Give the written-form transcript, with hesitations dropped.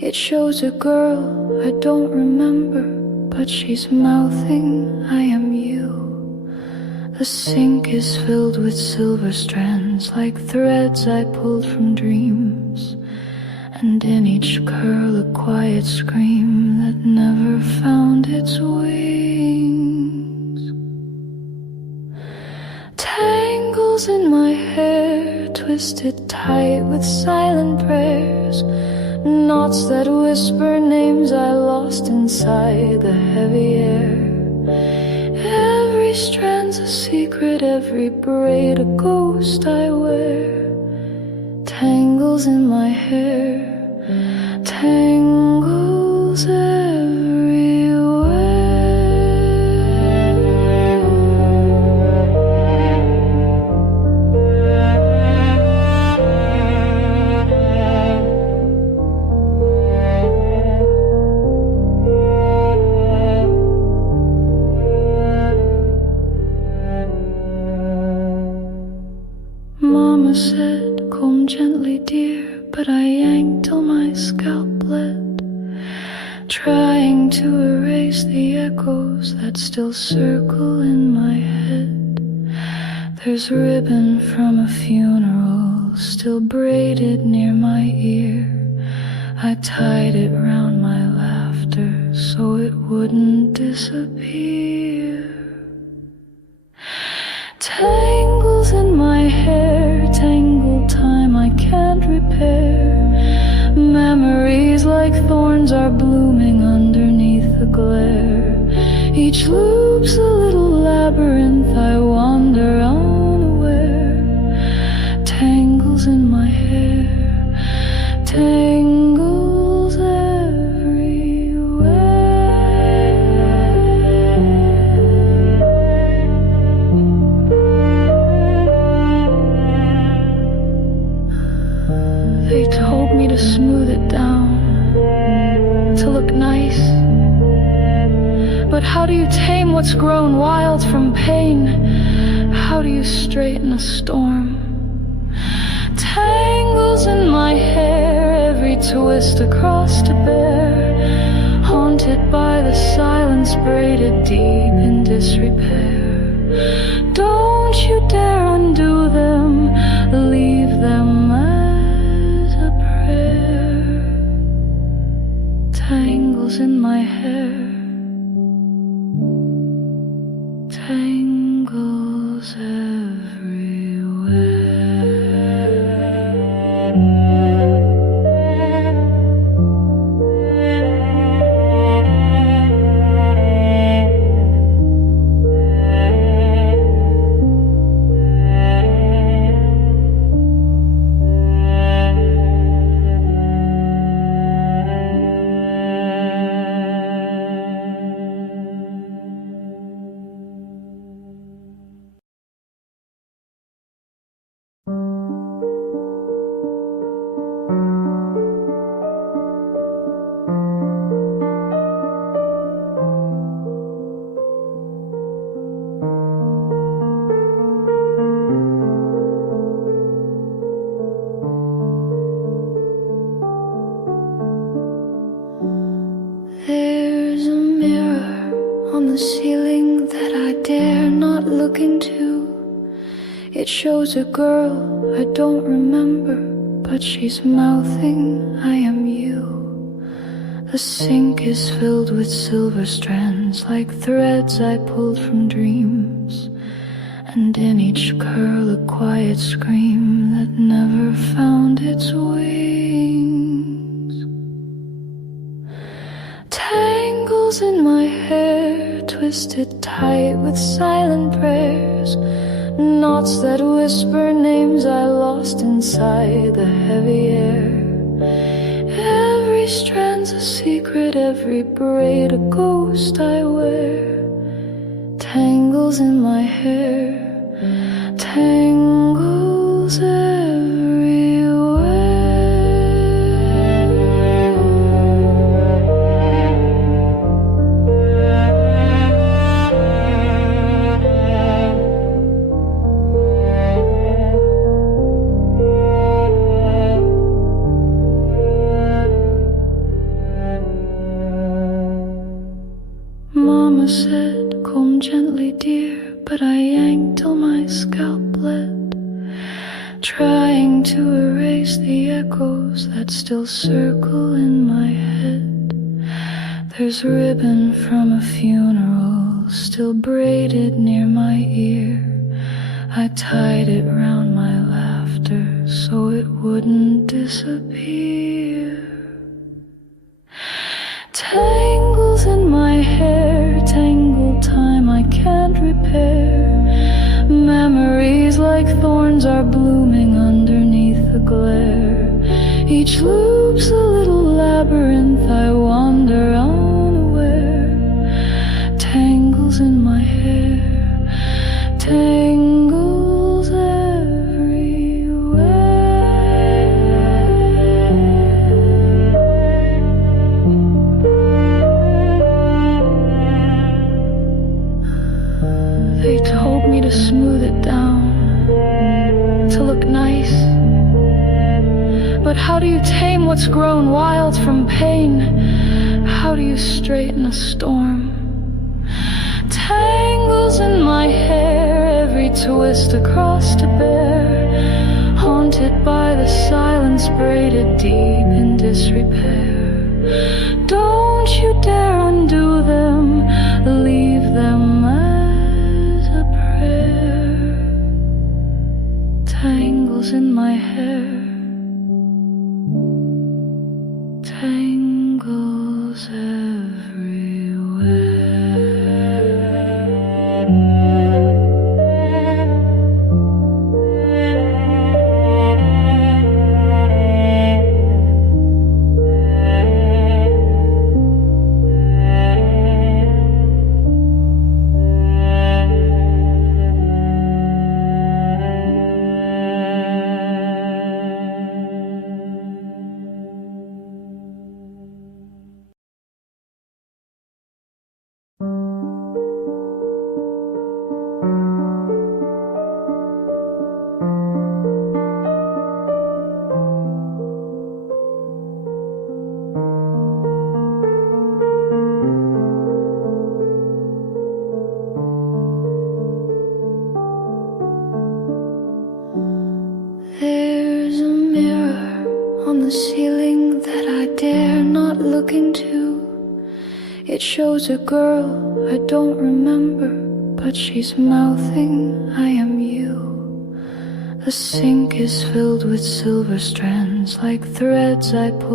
It shows a girl I don't remember, but she's mouthing, I am you. The sink is filled with silver strands, like threads I pulled from dreams, and in each curl a quiet scream that never found its wings. Tangles in my hair, twisted tight with silent prayers, knots that whisper names I lost inside the heavy air. Every strand's a secret, every braid a ghost I wear. Tangles in my hair, tangles everywhere. Mama said, comb gently, dear, but I yanked till my scalp bled, trying to erase the echoes that still circle in my head. There's ribbon from a funeral still braided near my ear. I tied it round my laughter so it wouldn't disappear. Tangles in my hair, tangled time I can't repair. Memories like thorns are blooming underneath the glare. Each loop's a little labyrinth, I wander unaware. Tangles in my hair, tangles everywhere. They told me to smooth it down, to look nice. But how do you tame what's grown wild from pain? How do you straighten a storm? Tangles in my hair, every twist across to bear, haunted by the silence braided deep in disrepair. Don't you dare undo them, leave them as a prayer. Tangles in my hair, tangles everywhere. There's a mirror on the ceiling that I dare not look into. It shows a girl I don't remember, but she's mouthing, I am you. The sink is filled with silver strands, like threads I pulled from dreams, and in each curl a quiet scream that never found its wings. Tangles in my hair, twisted tight with silent prayers, knots that whisper names I lost inside the heavy air. Every strand's a secret, every braid a ghost I wear. Tangles in my hair, tangles everywhere. Mama said, comb gently, dear, but I yanked till my scalp bled, trying to erase the echoes that still circle in my head. There's ribbon from a funeral still braided near my ear. I tied it round my laughter so it wouldn't disappear. Tangles in my hair, tangled time I can't repair. Memories like thorns are blooming underneath the glare. Each loop's a little labyrinth, I wander unaware. Tangles in my hair, tangles everywhere. They told me to smooth it down, to look nice. But how do you tame what's grown wild from pain? How do you straighten a storm? Tangles in my hair, every twist across to bear, haunted by the silence braided deep in disrepair. Don't you dare undo them, leave them as a prayer. Tangles in my hair, tangles everywhere. There's a mirror on the ceiling that I dare not look into. It shows a girl I don't remember, but she's mouthing, I am you. The sink is filled with silver strands like threads I pull.